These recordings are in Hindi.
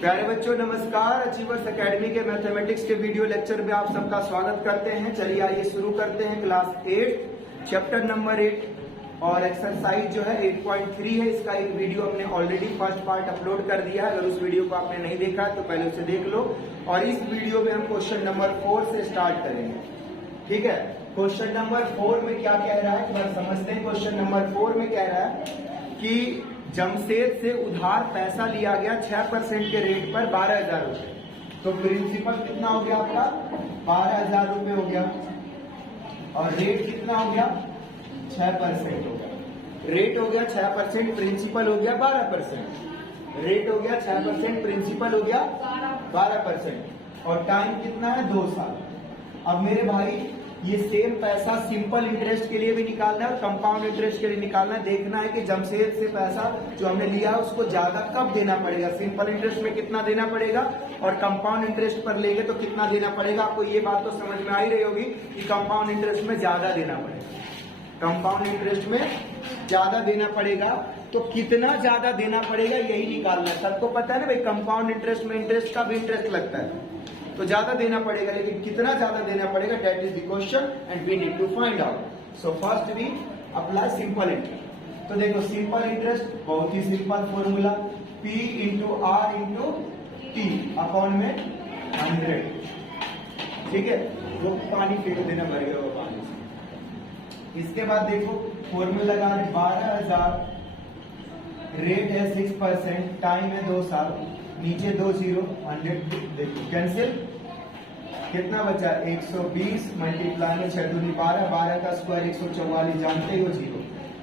प्यारे बच्चों नमस्कार। अचीवर्स एकेडमी के मैथमेटिक्स के वीडियो लेक्चर में आप सबका स्वागत करते हैं। चलिए आइए शुरू करते हैं। क्लास 8 चैप्टर नंबर 8 और एक्सरसाइज जो है 8.3 है। इसका एक वीडियो हमने ऑलरेडी फर्स्ट पार्ट अपलोड कर दिया है। अगर उस वीडियो को आपने नहीं देखा है तो पहले उसे देख लो। और इस वीडियो में हम क्वेश्चन नंबर 4 से स्टार्ट करेंगे। ठीक है, क्वेश्चन नंबर 4 में क्या कह रहा है एक बार समझते हैं। क्वेश्चन नंबर 4 में कह रहा है कि जमशेद से उधार पैसा लिया गया 6% के रेट पर 12,000 रुपए। तो प्रिंसिपल कितना हो गया आपका 12,000 रुपए हो गया और रेट कितना हो गया 6% हो गया। रेट हो गया 6%, प्रिंसिपल हो गया 12%। रेट हो गया 6%, प्रिंसिपल हो गया 12% और टाइम कितना है 2 साल। अब मेरे भाई ये सेम पैसा सिंपल इंटरेस्ट के लिए भी निकालना है और कंपाउंड इंटरेस्ट के लिए निकालना है। देखना है कि जमशेद से पैसा जो हमने लिया है उसको ज्यादा कब देना पड़ेगा। सिंपल इंटरेस्ट में कितना देना पड़ेगा और कंपाउंड इंटरेस्ट पर लेंगे तो कितना देना पड़ेगा। आपको ये बात तो समझ में आ ही रही होगी कि कंपाउंड इंटरेस्ट में ज्यादा देना पड़ेगा। कंपाउंड इंटरेस्ट में ज्यादा देना पड़ेगा तो कितना ज्यादा देना पड़ेगा यही निकालना है। सबको पता है ना भाई, कंपाउंड इंटरेस्ट में इंटरेस्ट का भी इंटरेस्ट लगता है तो ज्यादा देना पड़ेगा, लेकिन कितना ज्यादा देना पड़ेगा that is the question and we need to find out. So first we apply simple interest. तो देखो सिंपल इंटरेस्ट बहुत ही simple formula, P into R into T upon में 100। ठीक है, वो पानी फेंक देना भर गया वो पानी से। इसके बाद देखो फॉर्मूला लगा 12,000, रेट है 6%, टाइम है 2 साल, नीचे 2 0, 100 देखो कैंसिल। कितना बचा 120 मल्टीप्लाई में 6 दूनी 12, 12 का स्क्वायर 144, जानते हो 0,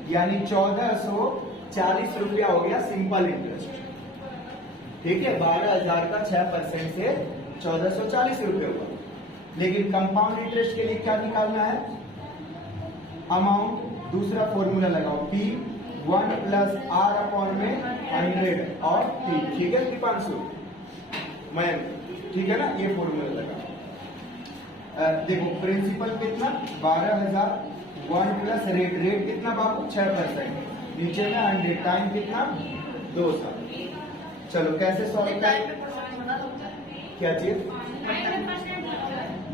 यानी 1440 रुपया हो गया सिंपल इंटरेस्ट। ठीक है, 12,000 का 6% से 1440 रुपये हुआ। लेकिन कंपाउंड इंटरेस्ट के लिए क्या निकालना है अमाउंट। दूसरा फॉर्मूला लगाओ P 1 प्लस आर अपॉन में 100 और T। ठीक है दीपांशु मैम, ठीक है ना, ये फॉर्मूला लगा। देखो प्रिंसिपल कितना 12,000, 1 प्लस रेट, रेट कितना बाबू 6%, नीचे में 100, टाइम कितना 2 साल। चलो कैसे सॉल्व करें, क्या चीज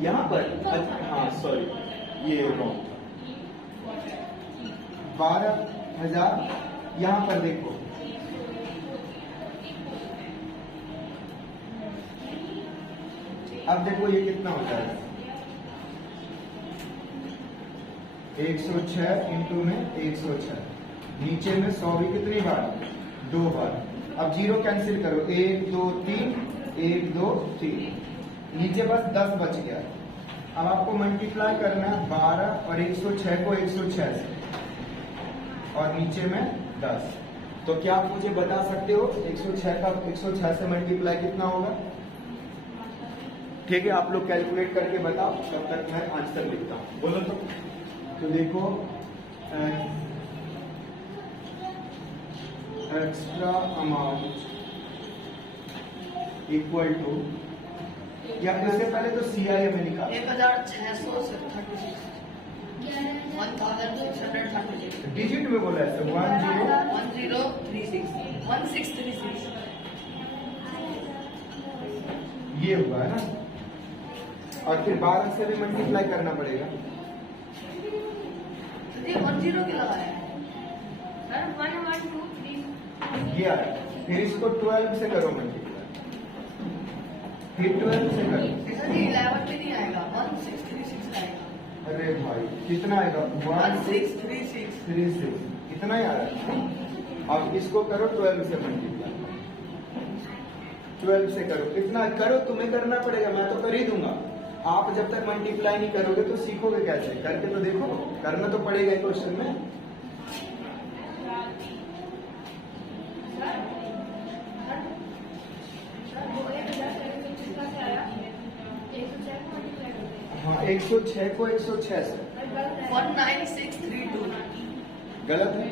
यहाँ पर, हाँ सॉरी ये रॉन्ग। 12,000 यहाँ पर देखो अब देखो ये कितना होता है 106 इंटू में 106, नीचे में 100 भी कितनी बार 2 बार। अब 0 कैंसिल करो 1 2 3, 1 2 3, नीचे बस 10 बच गया। अब आपको मल्टीप्लाई करना है 12 और 106 को 106 से और नीचे में 10। तो क्या आप मुझे बता सकते हो 106 का 106 से मल्टीप्लाई कितना होगा। ठीक है, आप लोग कैलकुलेट करके बताओ, तब तक मैं आंसर लिखता हूं। बोलो तो देखो एक्स्ट्रा अमाउंट इक्वल टू, या इससे पहले तो CI में निकाल 1636 1636 डिजिट में बोला है 1036 1636 ये हुआ है ना, और फिर 12 से भी मल्टीप्लाई करना पड़ेगा। ये 10 के लगाया है सर, 1 1 2 3 ये आया, फिर इसको 12 से करो मल्टीप्लाई, फिर 12 से करो। सर ये 11 पे नहीं आएगा, 1636 आएगा। अरे भाई कितना आएगा 1636 कितना ही आ रहा है। अब इसको करो 12 से मल्टीप्लाई, 12 से करो, कितना करो तुम्हें करना पड़ेगा, मैं तो कर ही दूंगा। आप जब तक मल्टीप्लाई नहीं करोगे तो सीखोगे कैसे, करके तो देखो, करना तो पड़ेगा क्वेश्चन में। हाँ 106 को 106 से 19632 गलत है,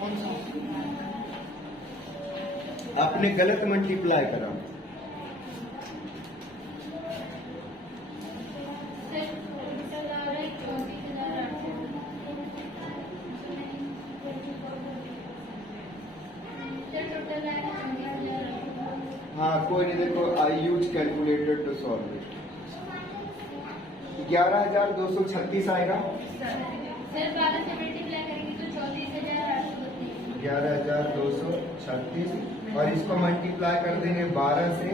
कौन सा आपने गलत मल्टीप्लाई करा। टोटल आएगा 11,000। हाँ कोई नहीं, देखो I use calculator to solve it. 11,236 आएगा। सर 12 से मल्टीप्लाई करेंगे तो 34,832। 11,236 और इसको मल्टीप्लाई कर देंगे 12 से।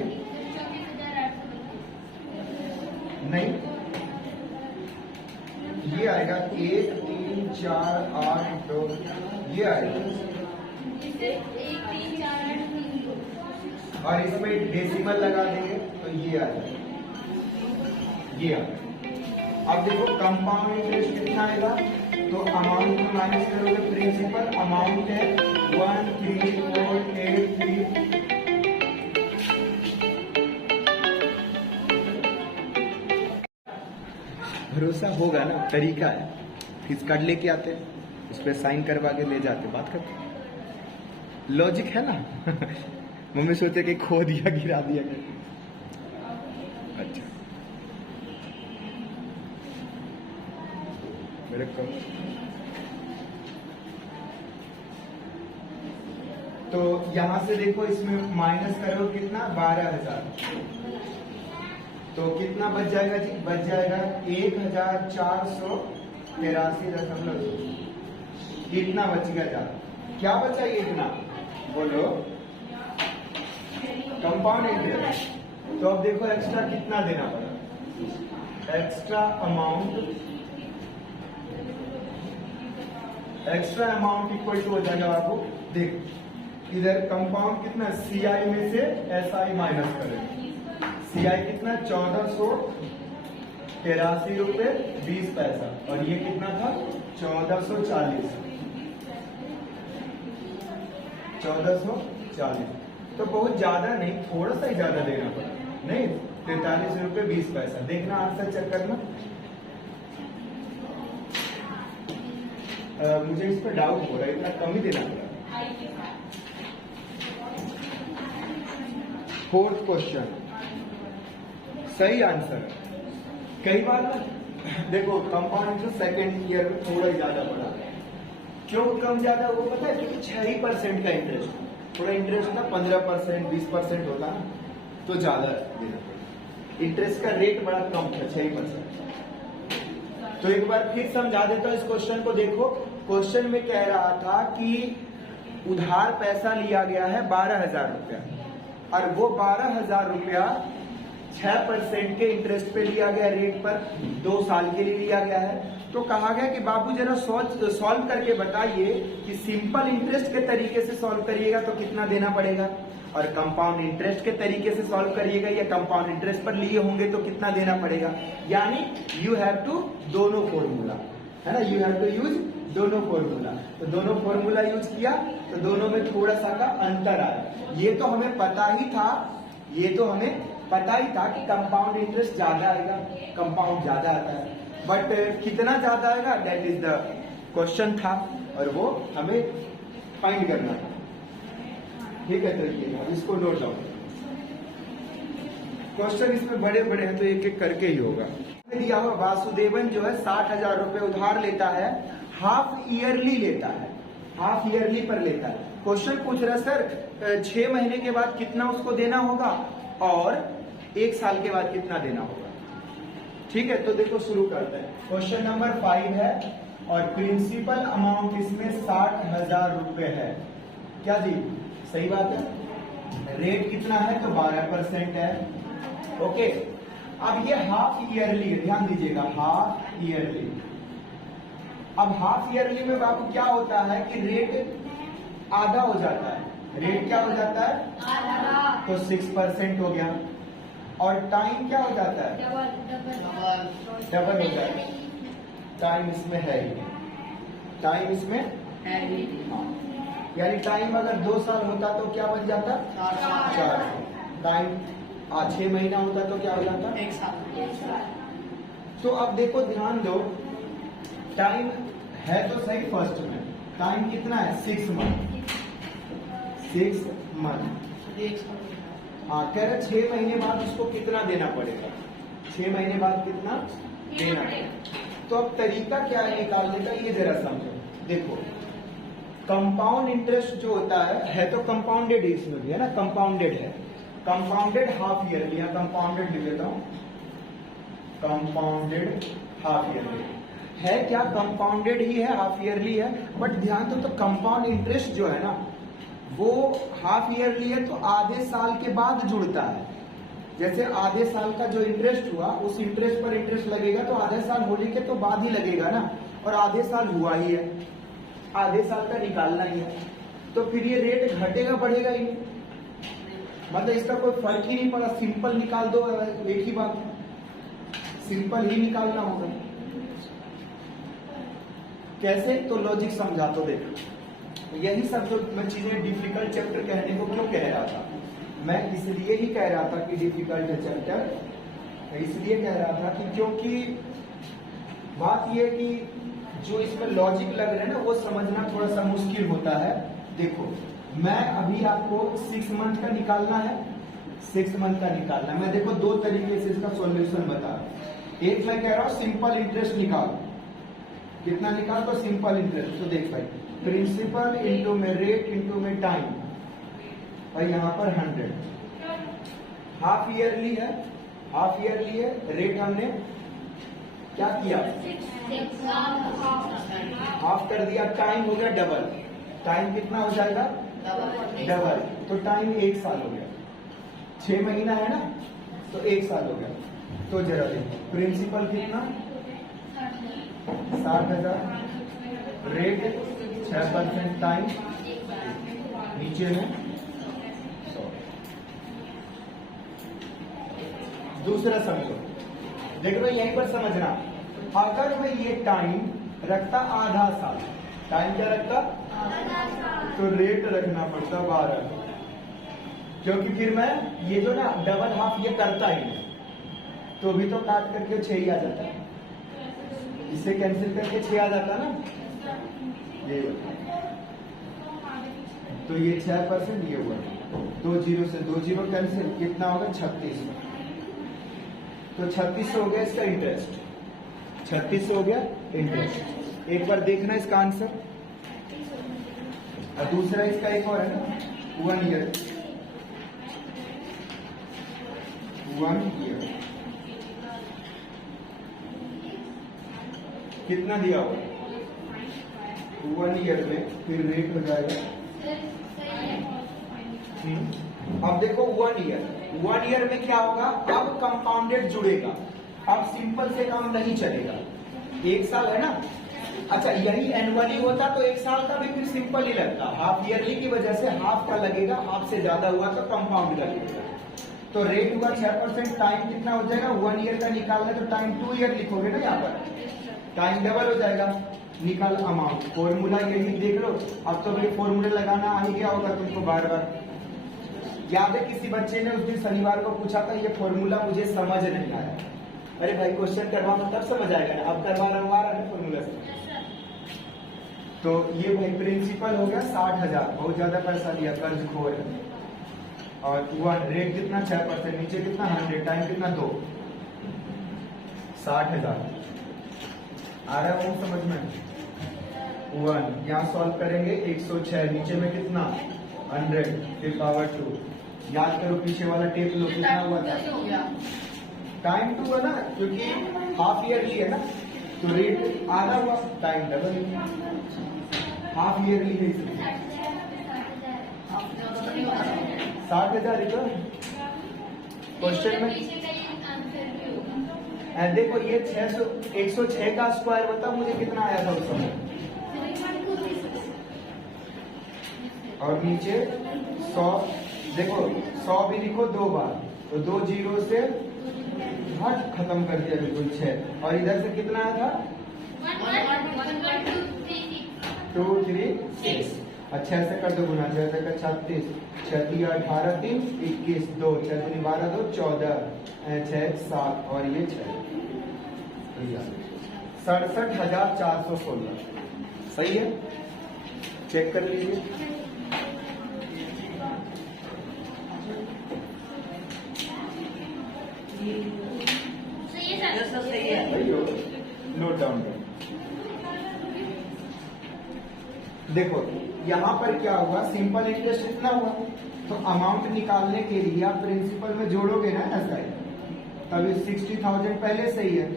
34,832। नहीं, ये आएगा 1, 3, 4, 8, 2, ये आएगा। इससे 1, 3, 4, 8, 3 और इसमें डेसिमल लगा देंगे तो ये आएगा, ये आएगा। अब देखो कंपाउंड इंटरेस्ट कितना आएगा, तो अमाउंट में माइनस करोगे प्रिंसिपल, अमाउंट है 13483। भरोसा होगा ना, तरीका है। फीस कार्ड लेके आते, उस पर साइन करवा के ले जाते, बात करते, लॉजिक है ना। मम्मी सोचे कि खो दिया, गिरा दिया। अच्छा मेरे को तो यहां से देखो, इसमें माइनस करो कितना, 12,000, तो कितना बच जाएगा जी, बच जाएगा 1,483.2। इतना बचेगा जा, क्या बचा ये इतना, बोलो, कंपाउंड इंटरेस्ट। तो अब देखो एक्स्ट्रा कितना देना पड़ा, एक्स्ट्रा अमाउंट इक्वल टू हो जाएगा आपको, देखो इधर कंपाउंड कितना, सीआई में से एसआई माइनस करें, सीआई कितना 1483 रुपए 20 पैसा, और ये कितना था 1440, तो बहुत ज्यादा नहीं, थोड़ा सा ही ज्यादा देना पड़ा, नहीं 43 रुपए 20 पैसा। देखना आंसर चेक करना। मुझे इस पर डाउट हो रहा है, इतना कम ही देना पड़ा। फोर्थ क्वेश्चन सही आंसर। कई बार ना देखो कंपाउंड इंटरेस्ट सेकेंड ईयर में थोड़ा ही ज्यादा पड़ा, क्यों कम ज्यादा वो पता है, क्योंकि 6% का इंटरेस्ट, थोड़ा इंटरेस्ट ना 15% 20% होता ना, तो ज्यादा देना पड़ा। इंटरेस्ट का रेट बड़ा कम था, 6%। तो एक बार फिर समझा देता हूं इस क्वेश्चन को। देखो क्वेश्चन में कह रहा था कि उधार पैसा लिया गया है 12,000 रुपया, और वो 12,000 रुपया 6% के इंटरेस्ट पे लिया गया, रेट पर 2 साल के लिए लिया गया है। तो कहा गया कि बाबू जरा सॉल्व करके बताइए कि सिंपल इंटरेस्ट के तरीके से सॉल्व करिएगा तो कितना देना पड़ेगा, और कंपाउंड इंटरेस्ट के तरीके से सॉल्व करिएगा या कंपाउंड इंटरेस्ट पर लिए होंगे तो कितना देना पड़ेगा। यानी यू हैव टू दोनों फॉर्मूला, है ना, यू हैव टू यूज दोनों फॉर्मूला। तो दोनों फॉर्मूला यूज किया तो दोनों में थोड़ा सा का अंतर आया। ये तो हमें पता ही था कि कंपाउंड इंटरेस्ट ज्यादा आएगा, कंपाउंड ज्यादा आता है, बट कितना ज्यादा आएगा दैट इज द क्वेश्चन था, और वो हमें फाइंड करना था। ठीक है, तो ये इसको नोट डाउन। क्वेश्चन इसमें बड़े बड़े हैं तो एक एक करके ही होगा। दिया हुआ वासुदेवन जो है 60,000 रुपए उधार लेता है, हाफ ईयरली लेता है, हाफ ईयरली पर लेता है। क्वेश्चन पूछ रहा है सर 6 महीने के बाद कितना उसको देना होगा और 1 साल के बाद कितना देना होगा। ठीक है, तो देखो शुरू करते हैं। क्वेश्चन नंबर 5 है और प्रिंसिपल अमाउंट इसमें 60,000 रुपए है। क्या जी, सही बात है। रेट कितना है तो 12% है। ओके, अब ये हाफ ईयरली है, ध्यान दीजिएगा, हाफ ईयरली। अब हाफ ईयरली में बाबू क्या होता है कि रेट आधा हो जाता है। रेट क्या हो जाता है, आधा, तो 6% हो गया। और टाइम क्या हो जाता है, डबल हो जाता है। टाइम इसमें है ही, टाइम इसमें हाँ, यानी टाइम अगर 2 साल होता तो क्या बन जाता, 4। टाइम 6 महीना होता तो क्या हो जाता, 1 साल। तो अब देखो ध्यान दो, टाइम है तो सही, फर्स्ट में टाइम कितना है 6 मंथ। 6 मंथ, हाँ, कह रहे 6 महीने बाद उसको कितना देना पड़ेगा, 6 महीने बाद कितना देना पड़ेगा। तो अब तरीका क्या है निकालने का, ये जरा समझो। देखो कंपाउंड इंटरेस्ट जो होता है तो कंपाउंडेड इसमें भी है ना, कंपाउंडेड है, कंपाउंडेड हाफ ईयरली, या कंपाउंडेड लिख देता हूं, कंपाउंडेड हाफ ईयरली है। क्या कंपाउंडेड ही है, हाफ ईयरली है, बट ध्यान दो तो कंपाउंड इंटरेस्ट जो है ना वो हाफ ईयरली है तो आधे साल के बाद जुड़ता है। जैसे आधे साल का जो इंटरेस्ट हुआ उस इंटरेस्ट पर इंटरेस्ट लगेगा तो आधे साल होने के तो बाद ही लगेगा ना, और आधे साल हुआ ही है, आधे साल का निकालना ही है, तो फिर ये रेट घटेगा बढ़ेगा ही, मतलब इसका कोई फर्क ही नहीं पड़ा, सिंपल निकाल दो, एक ही बात, सिंपल ही निकालना होगा। कैसे, तो लॉजिक समझा तो देखो। यही सब जो मैं चीजें डिफिकल्ट चैप्टर कहने को क्यों कह रहा था, मैं इसलिए ही कह रहा था कि डिफिकल्ट है चैप्टर, इसलिए कह रहा था कि क्योंकि बात यह कि जो इसमें लॉजिक लग रहा है ना वो समझना थोड़ा सा मुश्किल होता है। देखो मैं अभी आपको 6 मंथ का निकालना है, 6 मंथ का निकालना है, मैं देखो दो तरीके से इसका सॉल्यूशन बता रहा हूं। एक मैं कह रहा हूं सिंपल इंटरेस्ट निकाल, कितना निकाल तो सिंपल इंटरेस्ट, तो देख भाई प्रिंसिपल इंटू में रेट इंटू में टाइम, भाई यहाँ पर 100, हाफ ईयरली है, हाफ ईयरली है, रेट हमने क्या किया हाफ कर दिया, टाइम हो गया डबल, टाइम कितना हो जाएगा डबल, तो टाइम 1 साल हो गया, 6 महीना है ना तो 1 साल हो गया। तो जरा देखो प्रिंसिपल कितना 60,000, रेट 6%, टाइम नीचे में 100। दूसरा समझो, देखो यहीं पर समझना, अगर मैं ये टाइम रखता आधा साल, टाइम क्या रखता तो रेट रखना पड़ता 12, क्योंकि फिर मैं ये जो ना डबल हाफ ये करता ही नहीं, तो भी तो काट करके 6 ही आ जाता है, इसे कैंसिल करके 6 आ जाता ना, ये तो ये 6%, ये हुआ 2 जीरो से 2 जीरो कैंसिल, कितना होगा 36, तो 36 हो गया इसका इंटरेस्ट, 36 हो गया इंटरेस्ट। एक बार देखना इसका आंसर, और दूसरा इसका एक और है ना 1 ईयर, 1 ईयर कितना दिया होगा 1 ईयर में, फिर रेट हो जाएगा। अब देखो 1 ईयर में क्या होगा, अब कंपाउंडेड जुड़ेगा, अब सिंपल से काम नहीं चलेगा, 1 साल है ना, अच्छा यही एनुअली होता तो 1 साल का भी फिर सिंपल ही लगता, हाफ ईयरली की वजह से हाफ का लगेगा, हाफ से ज्यादा हुआ तो कंपाउंड लगेगा। तो रेट हुआ 6%, टाइम कितना हो जाएगा 1 ईयर का निकालना, तो टाइम 2 ईयर लिखोगे ना, यहाँ पर टाइम डबल हो जाएगा, निकाल अमाउंट, फॉर्मूला यही देख लो। अब तो भाई फॉर्मूला लगाना आ ही गया होगा तुमको, बार बार याद है किसी बच्चे ने उस दिन शनिवार को पूछा था ये फॉर्मूला मुझे समझ नहीं आया, अरे भाई क्वेश्चन करवाना तब समझ आएगा ना, अब करवा रहा है फॉर्मूला से। तो ये भाई प्रिंसिपल हो गया 60,000, बहुत ज्यादा पैसा लिया, कर्ज खोर है, और 1 रेट कितना 6%, नीचे कितना 100, टाइम कितना 2, 60,000 आ रहा है समझ में। 1 यहाँ सॉल्व करेंगे 106, नीचे में कितना 100, फिर पावर 2, याद करो पीछे वाला टेप लो, कितना हुआ था टाइम 2 है ना, क्योंकि हाफ ईयरली है ना, तो रेट आधा हुआ, टाइम डबल, हाफ ईयरली है इसलिए 60,000 क्वेश्चन में। देखो ये 106 का स्क्वायर बताओ मुझे कितना आया था उस समय, और नीचे 100, देखो 100 भी लिखो 2 बार, तो 2 जीरो से हट खत्म कर दिया बिल्कुल 6, और इधर से कितना आया था 2 3 6, अच्छा ऐसे कर दो गुना, 6 का 36, 6 18 3 21 2, 6 12 2 14, 6 7 और ये 6, 67,416 सही है, चेक कर लीजिए। सही है, नोट डाउन करो। देखो यहाँ पर क्या हुआ, सिंपल इंटरेस्ट इतना हुआ, तो अमाउंट निकालने के लिए आप प्रिंसिपल में जोड़ोगे ना ऐसा ही, तभी 60,000 पहले से ही है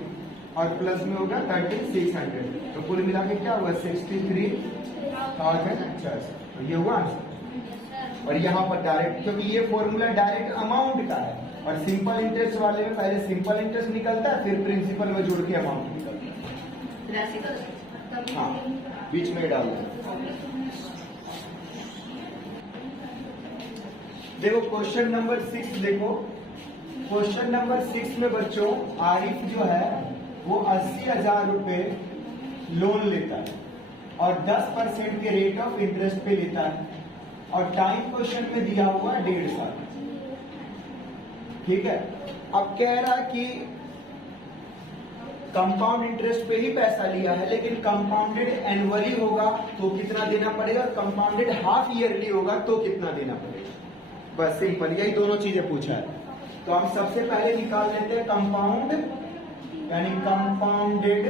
और प्लस में होगा 3600, तो कुल मिला के क्या हुआ 63,000, तो ये हुआ आंसर। और यहाँ पर डायरेक्ट, क्योंकि ये फॉर्मूला डायरेक्ट अमाउंट का है और सिंपल इंटरेस्ट वाले में पहले सिंपल इंटरेस्ट निकलता है फिर प्रिंसिपल में जोड़ के अमाउंट निकलता है। हाँ, बीच में डाल दो। देखो क्वेश्चन नंबर 6 देखो, क्वेश्चन नंबर 6 में बच्चों आरिफ जो है वो 80,000 रुपए लोन लेता है और 10% के रेट ऑफ इंटरेस्ट पे लेता है और टाइम क्वेश्चन में दिया हुआ 1.5 साल। ठीक है, अब कह रहा है कि कंपाउंड इंटरेस्ट पे ही पैसा लिया है, लेकिन कंपाउंडेड एनुअली होगा तो कितना देना पड़ेगा, कंपाउंडेड हाफ ईयरली होगा तो कितना देना पड़ेगा। बस सिंपल, यही दोनों चीजें पूछा है। तो हम सबसे पहले निकाल लेते हैं कंपाउंड यानी कंपाउंडेड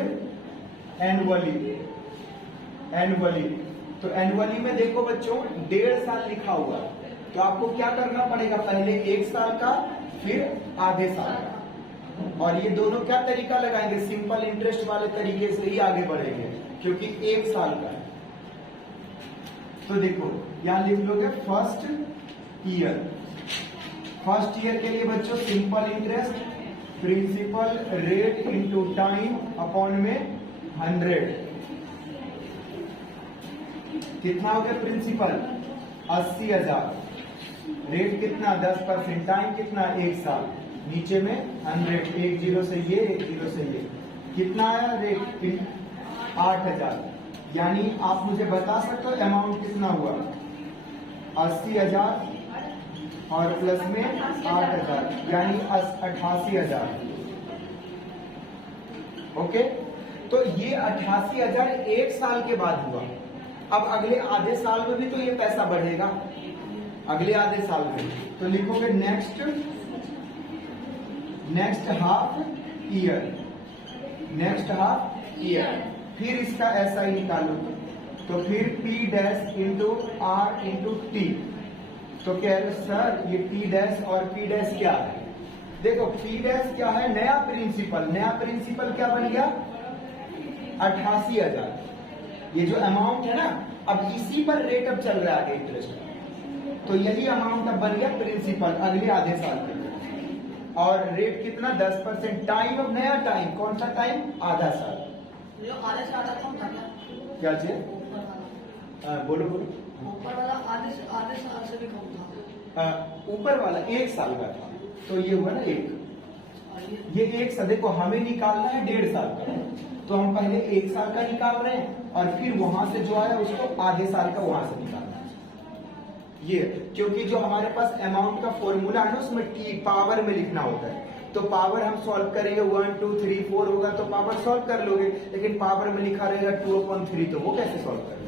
एनुअली। तो एनुअली में देखो बच्चों 1.5 साल लिखा हुआ है, तो आपको क्या करना पड़ेगा, पहले 1 साल का फिर आधे साल का, और ये दोनों क्या तरीका लगाएंगे, सिंपल इंटरेस्ट वाले तरीके से ही आगे बढ़ेंगे क्योंकि 1 साल का है। तो देखो यहां लिख लोगे फर्स्ट ईयर के लिए बच्चों simple interest principal rate into time upon में 100, कितना हो गया प्रिंसिपल 80,000, रेट कितना 10%, टाइम कितना 1 साल, नीचे में 100, 1 0 से ये 1 0 से ये, कितना आया रेट 8,000। यानी आप मुझे बता सकते हो अमाउंट कितना हुआ 80,000 और प्लस में 8,000 यानी 88,000। ओके, तो ये 88,000 1 साल के बाद हुआ। अब अगले आधे साल में भी तो ये पैसा बढ़ेगा, अगले आधे साल में, तो लिखोगे नेक्स्ट हाफ ईयर, फिर इसका ऐसा ही निकालो, तो फिर P dash into R into T। तो कह रहे सर ये P डैश और P डैश क्या है, देखो P डैश क्या है, नया प्रिंसिपल क्या बन गया 88,000, ये जो अमाउंट है ना अब इसी पर रेट अब चल रहा है आगे इंटरेस्ट, तो यही अमाउंट अब बन गया प्रिंसिपल अगले आधे साल के लिए, और रेट कितना 10%, टाइम अब नया टाइम, कौन सा टाइम आधा साल, जो आधे से आधा कौन था क्या चीज, बोलो ऊपर वाला आधे साल से भी कम था, ऊपर वाला 1 साल का था, तो ये हुआ ना ये 1 साल, देखो हमें निकालना है 1.5 साल का, तो हम पहले 1 साल का निकाल रहे हैं और फिर वहां से जो आया उसको आधे साल का वहां से निकालना है। ये क्योंकि जो हमारे पास अमाउंट का फॉर्मूला है ना उसमें T पावर में लिखना होता है, तो पावर हम सॉल्व करेंगे 1 2 3 4 होगा तो पावर सॉल्व कर लोगे, लेकिन पावर में लिखा रहेगा 2/3 तो वो कैसे सॉल्व करेंगे,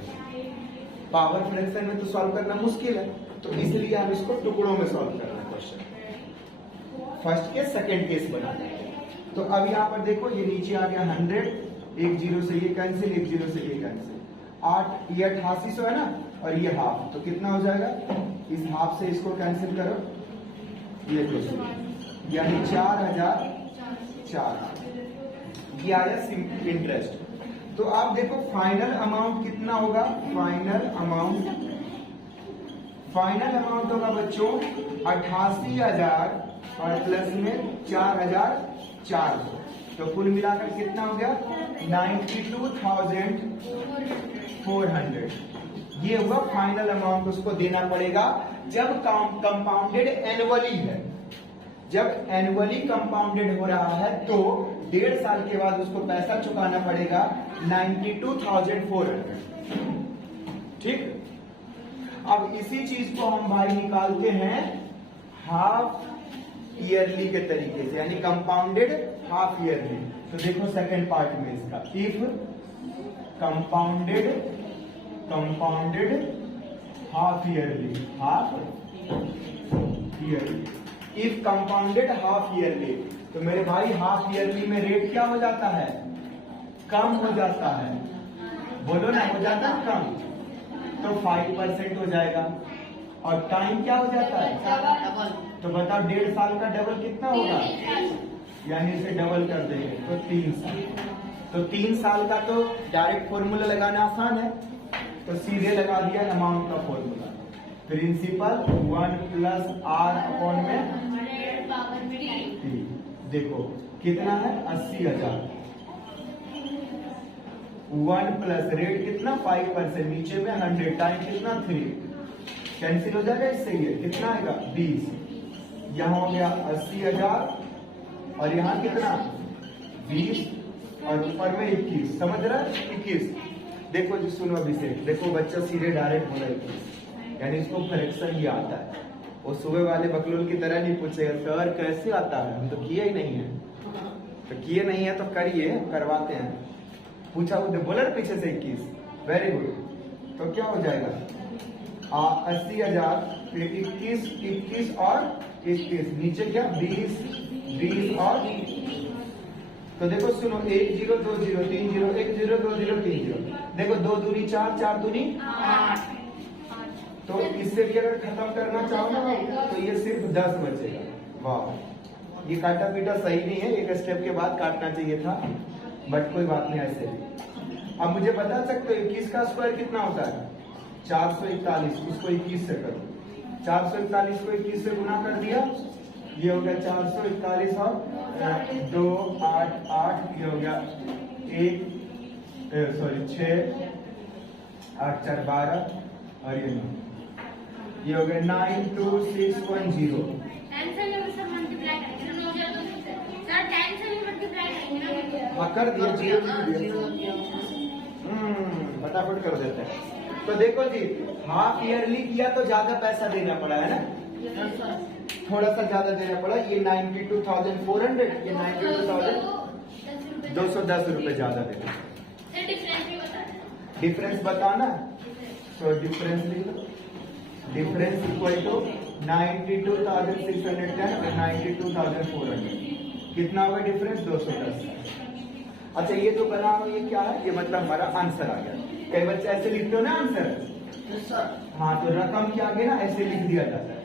पावर फ्रैक्शन में तो सॉल्व करना मुश्किल है, तो इसलिए हम इसको टुकड़ों में सॉल्व कर रहे हैं question, first case second case बना। तो अब यहाँ पर देखो ये नीचे आ गया 100, 1 0 से ये कैंसिल, 1 0 से ये कैंसिल, 8 ये 8800 है ना, और ये हाफ, तो कितना हो जाएगा, इस हाफ से इसको कैंसिल करो, ये क्वेश्चन यानी 4,004 ये आया सिंपल इंटरेस्ट। तो आप देखो फाइनल अमाउंट कितना होगा, फाइनल अमाउंट होगा बच्चों 88,000 और प्लस में 4,400, तो कुल मिलाकर कितना हो गया 92,400, ये हुआ फाइनल अमाउंट, उसको देना पड़ेगा जब कंपाउंडेड एनुअली है, जब एनुअली कंपाउंडेड हो रहा है तो 1.5 साल के बाद उसको पैसा चुकाना पड़ेगा 92,400। ठीक, अब इसी चीज को हम भाई निकालते हैं हाफ ईयरली के तरीके से, यानी कंपाउंडेड हाफ ईयरली। तो देखो सेकंड पार्ट में इसका, if compounded half yearly, if compounded half yearly, तो मेरे भाई हाफ ईयरली में रेट क्या हो जाता है, कम हो जाता है, बोलो ना, हो जाता है कम, तो 5% हो जाएगा। और टाइम क्या हो जाता है? तो बताओ 1.5 साल का डबल कितना होगा? यानी इसे डबल कर देंगे तो 3 साल। तो 3 साल का तो डायरेक्ट फॉर्मूला लगाना आसान है, तो सीधे लगा दिया अमाउंट का formula. Principal 1 plus R upon में T। देखो कितना है? 80,000। 1 प्लस रेट कितना? 5%, नीचे में 100, टाइम कितना? 3, कैंसिल हो जाएगा इससे। ये कितना आएगा? 20। यहाँ हो गया 80,000 और यहाँ कितना? 20 और ऊपर में 21। समझ रहा है? 21। देखो जी सुनो अभी से, देखो बच्चा सीधे डायरेक्ट बोला 21, यानी इसको फ्रैक्शन ही आता है। वो सुबह वाले बकलोल की तरह नहीं पूछेगा सर कैसे आता है, हम तो किए ही नहीं है। तो किए नहीं है तो करिए, करवाते हैं। पूछा वो बोला पीछे से 21, वेरी गुड। तो क्या हो जाएगा? 80,000 फिर 21 और 21, नीचे क्या? 20 और। तो देखो सुनो 1 0 2 0 3 0 1 0 2 0 3 0। देखो 2 दूनी 4, 4 दूनी 8। तो इससे भी अगर खत्म करना चाहो ना तो ये सिर्फ 10 बचेगा। वाह, ये काटा पीटा सही नहीं है, एक स्टेप के बाद काटना चाहिए था, बट कोई बात नहीं। ऐसे अब मुझे बता सकते हो 21 का स्क्वायर कितना होता है? 441। इसको 21 से करो। 441 को 21 से गुना कर दिया, ये हो गया 441 और 2 8 8, ये हो गया 6 8 4 12 और ये हो गया 92610। हाँ कर दिया, फटाफट कर देते हैं। तो देखो जी हाफ ईयरली किया तो ज्यादा पैसा देना पड़ा है ना, थोड़ा सा ज्यादा देना पड़ा। ये 92,400, ये 92,210 रुपए ज्यादा देना। डिफरेंस बताना, तो डिफरेंस लिख लो। डिफरेंस इक्वल टू 92,610 और 92,400। कितना होगा डिफरेंस? 210। अच्छा ये जो बना हुआ ये क्या है? ये मतलब हमारा आंसर आ गया। कई बच्चे ऐसे लिखते हो ना आंसर, हाँ तो रकम के आगे ना ऐसे लिख दिया जाता है।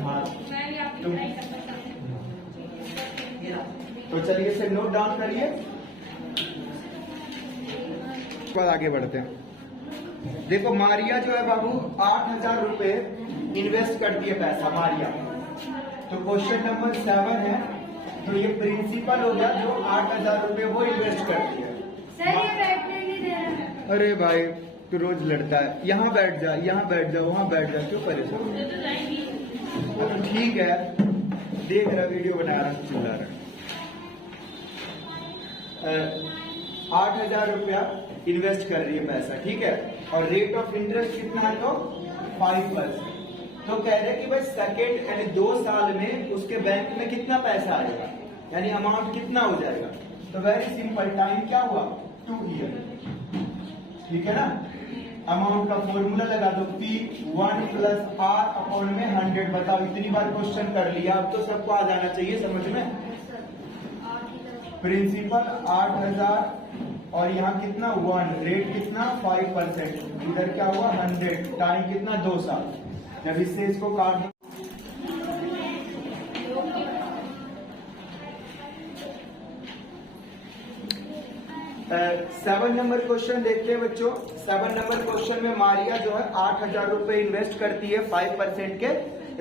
हाँ तो चलिए इसे नोट डाउन करिए, बाद आगे बढ़ते हैं। देखो मारिया जो है बाबू 8,000 रुपए इन्वेस्ट करती है पैसा मारिया। तो क्वेश्चन नंबर 7 है, तो ये प्रिंसिपल हो गया जो 8,000 रुपए वो इन्वेस्ट करती है। सर ये बैठने नहीं दे रहा। अरे भाई तू रोज लड़ता है, यहाँ बैठ जा, यहाँ बैठ जा, वहाँ बैठ जा, क्यों परेशान? तो ठीक है, देख रहा वीडियो बना रहा, चिल्ला रहा। 8,000 रुपया इन्वेस्ट कर रही है पैसा, ठीक है, और रेट ऑफ इंटरेस्ट कितना है? तो 5%। तो कह रहे कि भाई सेकेंड यानी 2 साल में उसके बैंक में कितना पैसा आएगा, यानी अमाउंट कितना हो जाएगा। तो वेरी सिंपल, टाइम क्या हुआ? 2 ईयर, ठीक है ना। अमाउंट का फॉर्मूला लगा दो, P1 प्लस R अपॉन में 100। बताओ इतनी बार क्वेश्चन कर लिया, अब तो सबको आ जाना चाहिए समझ में। प्रिंसिपल 8,000 और यहाँ कितना? 1, रेट कितना? 5%, इधर क्या हुआ? 100, टाइम कितना? 2 साल। जब इससे इसको काट दो 7 नंबर क्वेश्चन देखते हैं बच्चों। 7 नंबर क्वेश्चन में मारिया जो है 8,000 रुपए इन्वेस्ट करती है 5% के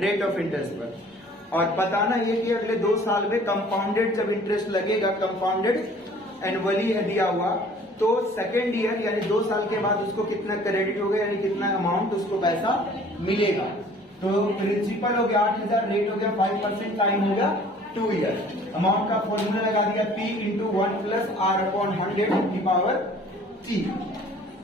रेट ऑफ इंटरेस्ट पर, और बताना ये कि अगले 2 साल में कंपाउंडेड जब इंटरेस्ट लगेगा, कंपाउंडेड एनुअली है दिया हुआ, तो सेकेंड ईयर यानी 2 साल के बाद उसको कितना क्रेडिट होगा, यानी कितना अमाउंट उसको पैसा मिलेगा। तो प्रिंसिपल हो गया 8,000, रेट हो गया 5%, टाइम हो गया 2 ईयर। अमाउंट का फॉर्मूला लगा दिया P into 1 plus R upon 100 की पावर T।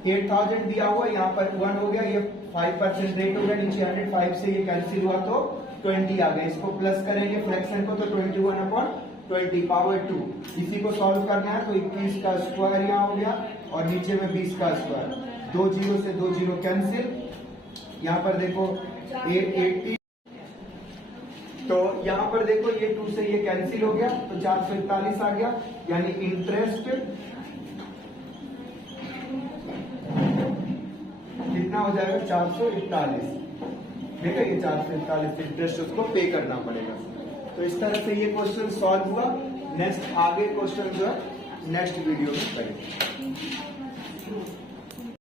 8,000 दिया हुआ, यहाँ पर 1 हो गया, ये 5% रेट हो गया, नीचे 105 से ये कैंसिल हुआ तो 20 आ गया। इसको प्लस करेंगे फ्रैक्शन को, तो 21 अपॉन 20 पावर 2। इसी को सॉल्व करना है, तो 21 का स्क्वायर यहाँ हो गया और नीचे में 20 का स्क्वायर। 2 0 से 2 0 कैंसिल, यहाँ पर देखो 880, तो यहाँ पर देखो ये 2 से ये कैंसिल हो गया, तो 441 आ गया, यानी इंटरेस्ट कितना हो जाएगा 441। ठीक है, ये 441 इंटरेस्ट उसको पे करना पड़ेगा। तो इस तरह से ये क्वेश्चन सॉल्व हुआ। नेक्स्ट आगे क्वेश्चन जो है नेक्स्ट वीडियो में करेंगे।